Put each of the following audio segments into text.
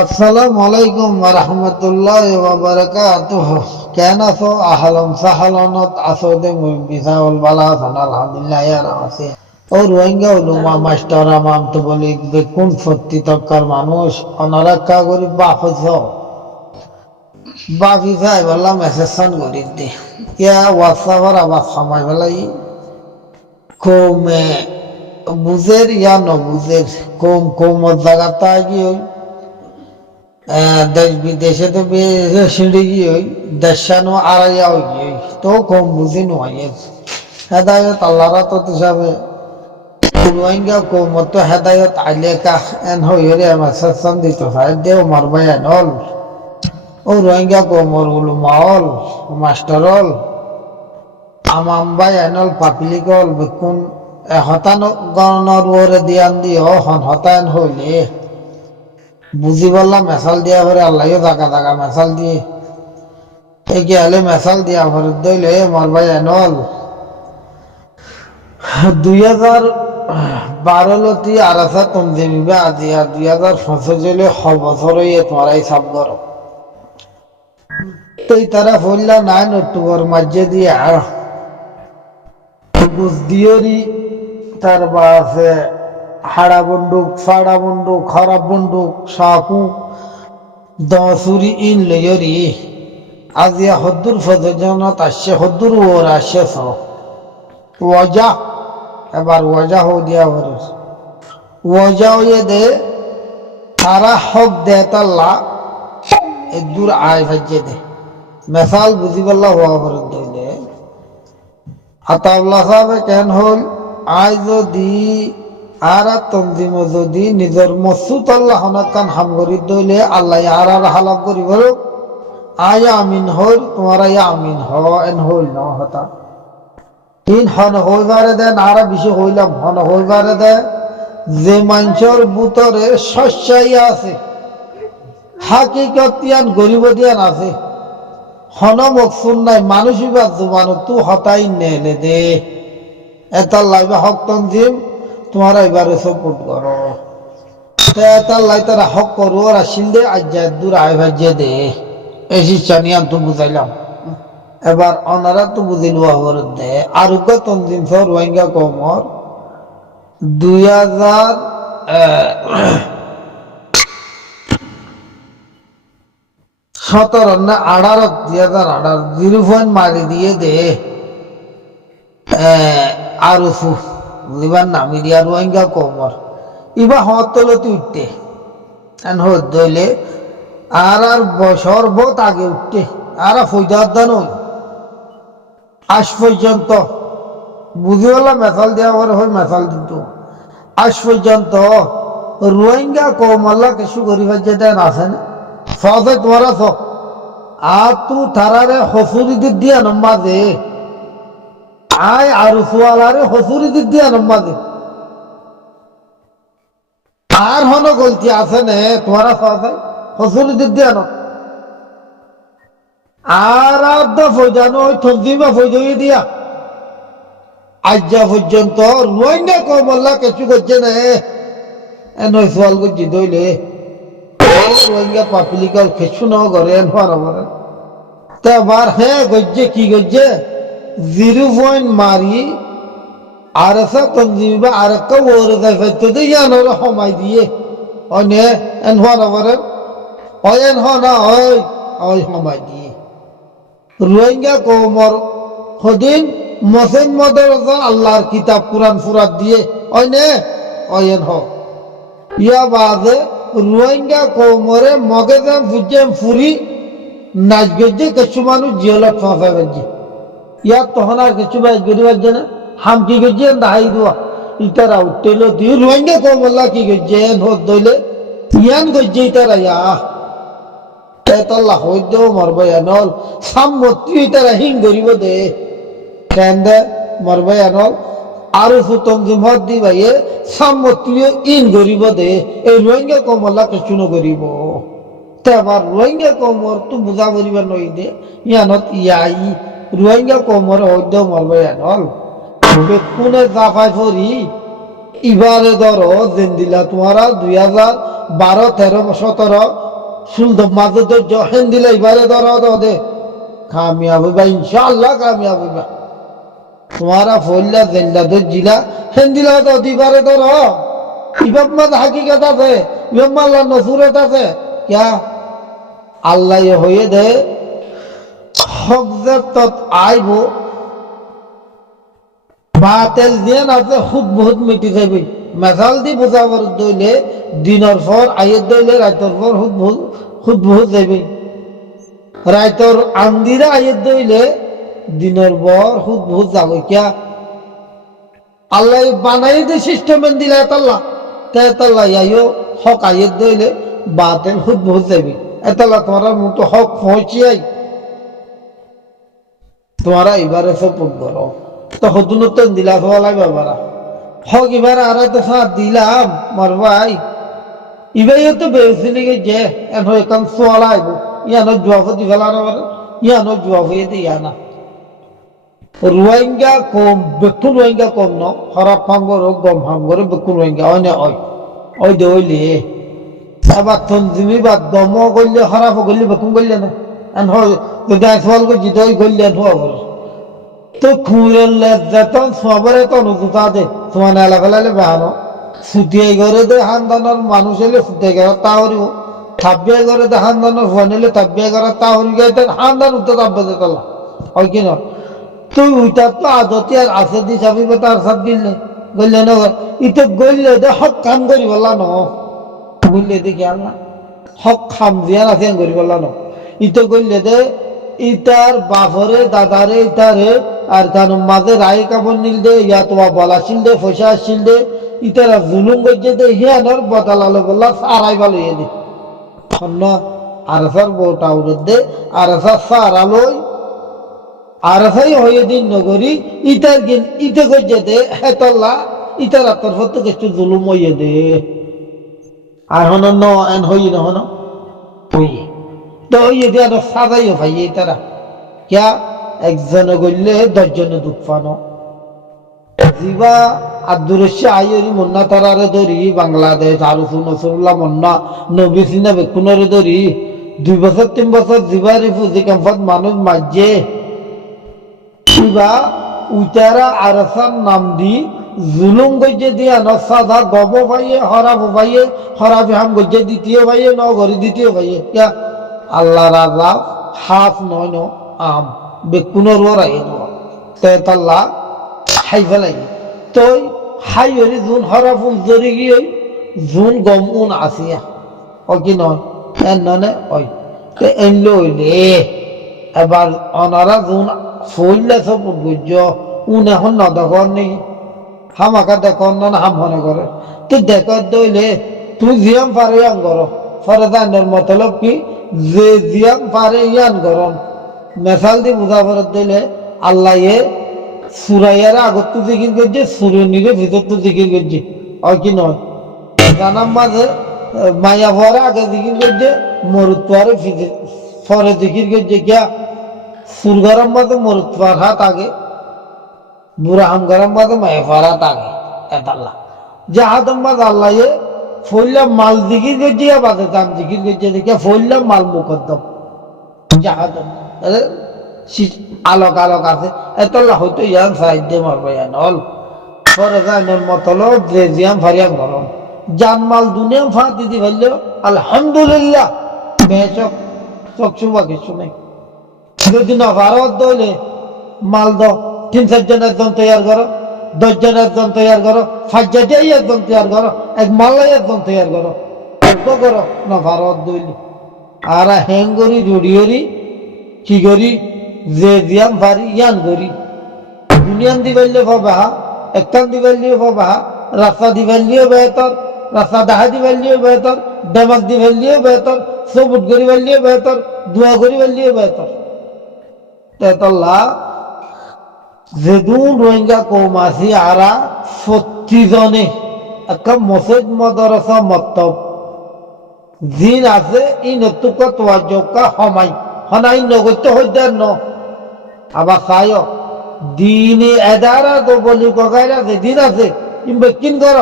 আসসালামু আলাইকুম ওয়া রাহমাতুল্লাহি ওয়া বারাকাতুহু। কেন আছো? আহলান সাহলানত আছো দে বিসাউল বালা আলহামদুলিল্লাহ আর আছে। ও রোহিঙ্গা উলুমা মাস্টার আমাম তো বলি কোন সত্যি তক্কার মানুষ অনারাক্কা করি বাফছ বাফি যাই বললাম মেসেজ করি দে ইয়া হোয়াটসঅ্যাপের আবার সময় বেলাই কমে বুঝের ইয়া নবুঝের কম কম জায়গাটা গিয়ে দেশ বিদেশে তো সিঁড়ি গিয়ে দেশানো আড়াইয়া হয়ে গিয়ে তো কম বুঝি নয় হেদায়ত আল্লাহরা তো হিসাবে রোহিঙ্গা কৌমত হেদায়ত আইলে কাহ এন হইরে মেসেজ দিত হয় দেও মারবাই আনল ও রোহিঙ্গা কৌমর উলুমা হল মাস্টার হল আমাম্বাই আনল পাবলিক হল বেকুন হতান গণর ওরে দিয়ান দিও হতায়ন হইলে বুঝি বললাম মেসাল দিয়া ভরে আল্লাহ জাগা জাগা মেসাল দিয়ে এগিয়ে হলে মেসাল দিয়া ভরে দইলে মারবাই আনল 2012 আরাসা তমজিমিবে আজিয়া 2025 বছর হইয়ে তোমার এই সাব করো তো তারা ফল্লা 9 অক্টোবর মাঝে দিয়ে বুঝ দিওরি তার বাসে হাড়া বন্দুক ফাড়া বন্দুক খারাপ বন্দুক সাকু দসুরি ইন লেয়রি আজিয়া হদ্দুর ফজজনত আসছে হদ্দুর ওর আসছে ওয়াজা এবার ওয়াজা হো দিয়া ভরে ওয়াজা হয়ে দে তারা হক দে তাল্লা দূর আয় ভাজ্যে দে মেসাল বুঝি পাল্লা হওয়া ভরে দইলে আতাউল্লাহ সাহেব কেন হল আয় যদি আর তঞ্জিম যদি নিজের মসুদ আল্লাহ হনাকান হাম করি দইলে আল্লাহ আর হালাক করি বলো আয় আমিন হল তোমার আমিন হ এন হইল ন হতা তিন হন হইবারে দেন আর বেশি হইলাম হন হইবারে দে যে মানুষের বুতরে শস্যাইয়া আছে হাকিকতিয়ান গরিব দিয়ান আছে হন মকসুদ নাই মানুষই বা জুবানো তু হতাই নেলে দে এটার লাইবা হক তঞ্জিম তোমার এবারে সাপোর্ট করো এটার লাই তারা হক করো আর আসিল দে আজ দূর আয় ভাজ্যে দে এই শিক্ষা নিয়ে তো বুঝাইলাম এবার ওনারা তো বুঝিল দে আর তঞ্জিম সহ রোহিঙ্গা কমর 2017 না 2018 0 মারি দিয়ে দে আর বুঝিবার না মিডিয়া রোহিঙ্গা কমর ইবা হতলতি উঠতে দইলে আর বছর বহুত আগে উঠতে আর ফৈদার নয় আজ পর্যন্ত বুঝিওয়ালা মেসাল দেওয়া হয় মেসাল দিত আজ পর্যন্ত রোহিঙ্গা কৌমাল্লা কিছু গরিবের যে দেন আছে না সহজে তোমার আস আর তু তারারে হসুরি দিক দিয়া নম্বা দে আয় আর সুয়ালারে হসুরি দিক দিয়া নম্বা দে আর হন গলতি আছে নে তোমার সহজে হসুরি দিক দিয়া ন আর ফৌজানো ওই তঞ্জিমা ফৌজই দিয়া আজ পর্যন্ত রোহিঙ্গা কমল্লা কিছু করছে না নয় সোয়াল করছি দইলে রোহিঙ্গা পাবলিকাল কিছু ন করে এবার হ্যাঁ গজ্জে কি গজ্জে 0 মারি আর তঞ্জিমা আর একটা ওরে যাই ফেলতে দিয়ে ইয়ানোর সময় দিয়ে অনে এন হওয়ার অয়েন হ না হয় ওই সময় দিয়ে রোহিঙ্গা কৌমর সদিন মসেন মদর আল্লাহর কিতাব কুরআন ফুরাত দিয়ে অনে অয়েন হ ইয়া বাদে রোহিঙ্গা কৌমরে মগেজাম ফুজেম ফুরি নাচ গজ্জে কিছু মানুষ জিয়লত ফাঁসা গজ্জে ইয়ার তখন আর কিছু বাইজ গরিবার জানে হাম কি গজ্জে দাহাই দোয়া ইতারা উঠতেল দিয়ে রোহিঙ্গা কৌমল্লা কি গজ্জে হোক দইলে ইয়ান গজ্জে ইতারা ইয়া তাল্লাহ হইত মরবাই আনল সাম্মতি ইতারা হিং গরিব দে কেন দে মরবাই আনল আর তঞ্জিম হদ দি ভাইয়ে সাম্মতি ইন গরিব দে এই রোহিঙ্গা কমল্লা কিছু নগরিব আবার রোহিঙ্গা কমর তো বুঝা করিবার নই দে ইয়ানত ইয়াই রোহিঙ্গা কমর হইত মরবাই আনল কোনে জাফাই ফরি ইবারে ধরো যেন দিলা তোমারা 2012, 13, 17 সুলদ মাঝে তো জহেন দিলে এবারে ধরো দে কামিয়াব হইবা ইনশাআল্লাহ কামিয়াব হইবা তোমারা ফল্লা জেল্লা তো জিলা হেন দিলা তো দিবারে ধর ইবাব মাঝ হাকিকত আছে ইবাব মাল্লা নসুরত আছে ক্যা আল্লাহ হয়ে দে হক যে তত আইব বাতেল দিন আছে খুব বহুত মিটি যাবে মেসাল দি বুঝাবার দইলে দিনের পর আয়ের দইলে রাতের পর খুব বহুত যাবে রাতের আন্দিরা আয়ের দইলে দিনের পর খুব বহুত যাবে কিয়া আল্লাহ বানাই দে সিস্টেম দিলা তাল্লা তাল্লা ইয়াইও হক আয়ের দইলে বাতেল খুব বহুত যাবে এতাল্লা তোমার মতো হক পৌঁছিয়াই তোমারা এবারে সপোর্ট করো তো হদুনত দিলা ফলাই বাবারা হক এবার আর তো সাথ দিলাম মার ভাই ইবাই তো বেউসিনি যে এখন এখান সোয়ালা আইব ইয়ানো জবাব দি ফেলা না ইয়ানো জবাব হয়ে দি ইয়ানা রোহিঙ্গা কম বেকুন রোহিঙ্গা কম ন খারাপ হাঙ্গর গম হাঙ্গর বেকুন রোহিঙ্গা হয় না ওই দে ওইলে আবার তঞ্জিমি বা দম করলে খারাপ করলে বেকুন করলে না এখন হয় যদি আসওয়াল করে জিতে ওই করলে হওয়া তো খুঁড়ের লেজাতন সবরে তো নুজুতা দে তোমার এলাকালে বেহানো ছুটিয়ে করে দে হান্দানোর মানুষ এলে ছুটিয়ে গেল তাহরিব থাপিয়ে করে দে হান্দানোর ফোন এলে থাপিয়ে করে তাহরি গাইতে হান্দান উঠতে থাকবে যে তালা হয় কি না তুই উইটার তো আদতি আর আছে দি চাবি তার সাথ গিললে গইলে না ইতো গইলে দে হক কাম করি বললা ন বুঝলে দেখি আল্লাহ হক খাম দিয়া আছে করি বললা ন ইতো গইলে দে ইটার বাফরে দাদারে ইটারে আর তার মাঝে রায় কাপড় নিল দে ইয়া তোমার বলাছিল দে পয়সা আসছিল দে ইতারা জুলুম করছে দে হিয়ানোর বদলালো বললা সারাই ভালো ইয়ে দে আরসার বউটা উড়ে দে আরসার সারালই আরসাই হয়ে দিন নগরী ইটার গিন ইতে করছে দে হেতল্লা ইটার তরফ থেকে একটু জুলুম হইয়ে দে আর হন ন এন হই না হন হইয়ে তো হইয়ে দিয়ে আর সাজাইও ভাইয়ে তারা ক্যা একজনে গইলে 10 জনে দুঃখ পানো জিবা আব্দুর আইরি মুন্না তারারে ধরি বাংলাদেশ আরুসু নসরুল্লাহ মুন্না নবী সিনা বেকুনরে ধরি 2 বছর 3 বছর জিবা রিফুজি ক্যাম্পত মানুষ মাঝে জিবা উতারা আরসার নাম দি জুলুম গজ্জে দিয়া ন সাদা গব ভাইয়ে হরাব হাম গজ্জে দ্বিতীয় ভাইয়ে ন ঘরি দ্বিতীয় ভাইয়ে ক্যা আল্লাহ রাজা হাফ নয় ন আম বেকুনর ওরাই তে তাল্লা হাই ফেলাই তই হাই হরি জুন হরাফুন জরি গিয়ে জুন গম উন আসিয়া ও কি নয় এন ননে ওই তে এনলো হইলে এবার অনারা জুন ফইলে সব বুঝ উন এখন না দেখর নেই হামাকা দেখর না হাম মনে করে তুই দেখর দইলে তুই জিয়াম পারে ইয়ান কর ফরে জানের মতলব কি যে জিয়াম পারে ইয়ান করন মেসাল দি মুজাফরত দিলে আল্লাহ এ সুরাইয়ারে আগত তো জিকির করছে সুরনিরে ভিতর তো জিকির করছে আর কি নয় জানাম মাঝে মায়া পরে আগে জিকির করছে মরুত পরে পরে জিকির করছে কিয়া সুর গরম মাঝে মরুত পার হাত আগে বুড়া হাম গরম মাঝে মায়া পার হাত আগে এতাল্লাহ জাহাদম মাঝে আল্লাহ এ ফইলা মাল জিকির করছে বাদে দাম জিকির করছে দেখিয়া ফইলা মাল মুকদ্দম জাহাদম আলোক আলোক আছে এতলা হয়তো ইয়ান সাইডে মারবো ইয়ান হল পরে জানোর মতলব যে জিয়াম ফারিয়াম গরম জানমাল দুনিয়াম ফা দিদি ভাইলেও আলহামদুলিল্লাহ বেশক চকচুবা কিছু নেই যদি না ভারত দইলে মাল দ 3-4 জন একজন তৈয়ার করো 10 জন একজন তৈয়ার করো 5 জন একজন তৈয়ার করো এক মাল্লাই একজন তৈয়ার করো করো না ভারত দইলে আর হেঙ্গরি রুডিওরি কি করি যে জিয়াম পারি ইয়ান করি দুনিয়ান দিবাইলে পাবা একটান দিবাইলেও পাবা রাস্তা দিবাইলেও বেহতর রাস্তা ডাহা দিবাইলেও বেহতর ডেমাক দিবাইলেও বেহতর সবুট করি বাইলেও বেহতর দোয়া করি বাইলেও বেহতর তেতল্লা যেদুন রোহিঙ্গা কৌম আছি আরা 40 জনে একটা মসজিদ মদরসা মক্তব জিন আছে ই নতুক তোয়াজ্জকা হমাই হনাই নগত্য হইদার ন আবার খায় দিনে এদারা তো বলি কগাইরা আছে দিন আছে ইন বেকিন কর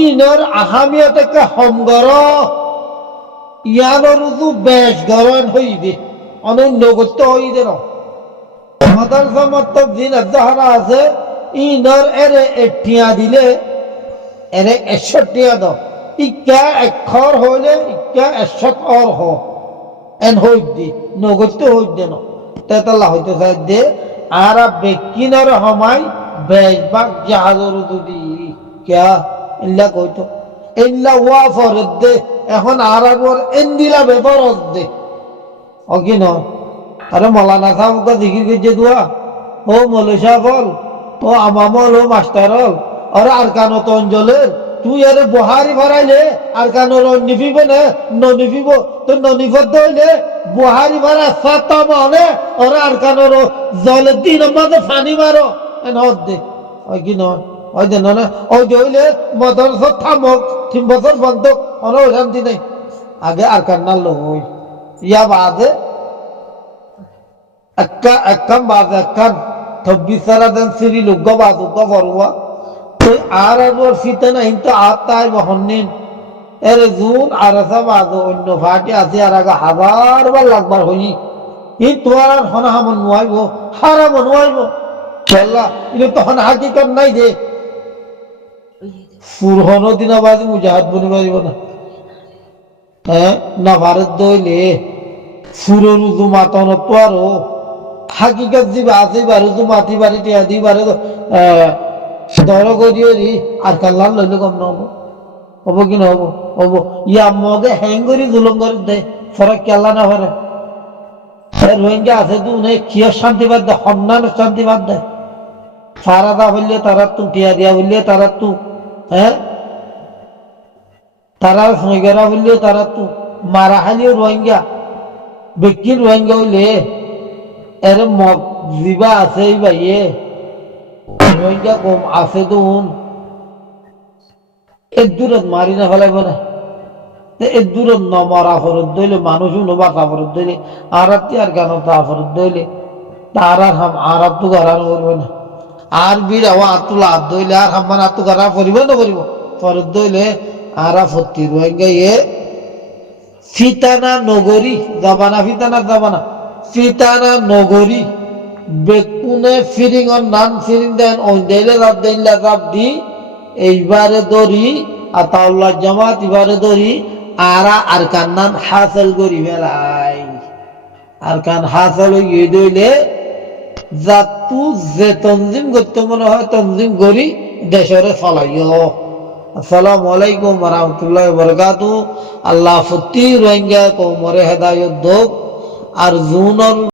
ইনর আহামিয়ত একটা হম কর ইয়ানোর তো বেশ গরম হই দে অনন্য করতে হই দে না মাদ্রাসা মতলব দিন যাহারা আছে ইনর এরে এটিয়া দিলে এরে 61 টিয়া দাও ইকা অক্ষর হইলে ইকা 100 অর হ এন হই দি নগরতে হই দে না তেতাল্লাহ হইতে চাই দে আর বেকিনার হমাই বেশবাগ জাহাজের যদি ক্যা ইল্লা কইতো ইল্লা ওয়া ফরদ দে এখন আর আর এন্দিলা বেফরদ দে অকি ন আরে মৌলানা সাহেব দেখি গেছে দুয়া ও মৌলশা ফল ও আমামল ও মাস্টার হল আর আরকানো তো অঞ্চলের তুই আরে বহারি ভরাইলে আরকানোর নিফিব না ননিফিব তো ননিফত হইলে বহারি ভরা সাতা মানে আর আরকানোর জলের দিন মাঝে ফানি মারো এন হদ দে ওই কি নয় ওই দেন না ওই যে হইলে মদরসা থামক 3 বছর বন্ধ কোনো শান্তি নেই আগে আরকান না লোক হই ইয়া বাদে একম বাদে একম 26 সারা দিন সিরি লোক বাদু গবরওয়া আর আর ফিতনা ইনতো আতাই বহনিন এর জুন আর সাবাদো অন্য ফাটি আছে আর আগে হাজার বার লাগবার হই ই তোর আর হনা হামন নয়াইব হারাম নয়াইব আল্লাহ ইলে তো হন হাকিকত নাই দে ফুরহন দিন বাজি মুজাহিদ বনি পারিব না হ্যাঁ না ভারত দইলে ফুরন জুমাতন তো আর হাকিকত দিবা আছে বারু জুমাতি বাড়ি টিয়া দি বারে দর করিওরি আর কাল্লার লইলে কম নহব হব কি নহব হব ইয়া মগে হ্যাং করি জুলুম করে দে ফরক কেলা না ফরে রোহিঙ্গা আছে তু নে কিয় শান্তিবাদ দে সন্মান শান্তিবাদ দে ফারাদা হইলে তারা তু টিয়া দিয়া হইলে তারা তু হ্যাঁ তারা সৈগেরা হইলে তারা তু মারা হালিও রোহিঙ্গা ব্যক্তির রোহিঙ্গা হইলে এর মগ জিবা আছে ভাইয়ে রোহিঙ্গা কম আছে তো এর দূরত মারি না ফেলাইব না এর দূরত নমরা ফরত দইলে মানুষ নবাকা ফরত দইলে আর আর কেন তা ফরত দইলে তার আর হাম আর তো গারান করবে না আর বিড় আওয়া আতুলা হাত দইলে আর হাম্মান আতু গারা করিব না করিব ফরত দইলে আর ফত্তি রোহিঙ্গা ইয়ে ফিতানা নগরী যাবানা ফিতানা যাবানা ফিতানা নগরী বেকুনে ফিরিং অন নান ফিরিং দেন ওই দেলে রাত দেইলা রাত দি এইবারে দরি আতাউল্লাহ জামাত এবারে দরি আরা আরকান নাম হাসিল করি ফেলাই আরকান হাসিল হয়ে দইলে জাতু যে তনজিম করতে মনে হয় তনজিম করি দেশরে ফলাইও আসসালামু আলাইকুম ওয়া রাহমাতুল্লাহি ওয়া বারাকাতুহু আল্লাহ ফতি রোহিঙ্গা কওমরে হেদায়েত দোক আর জুনর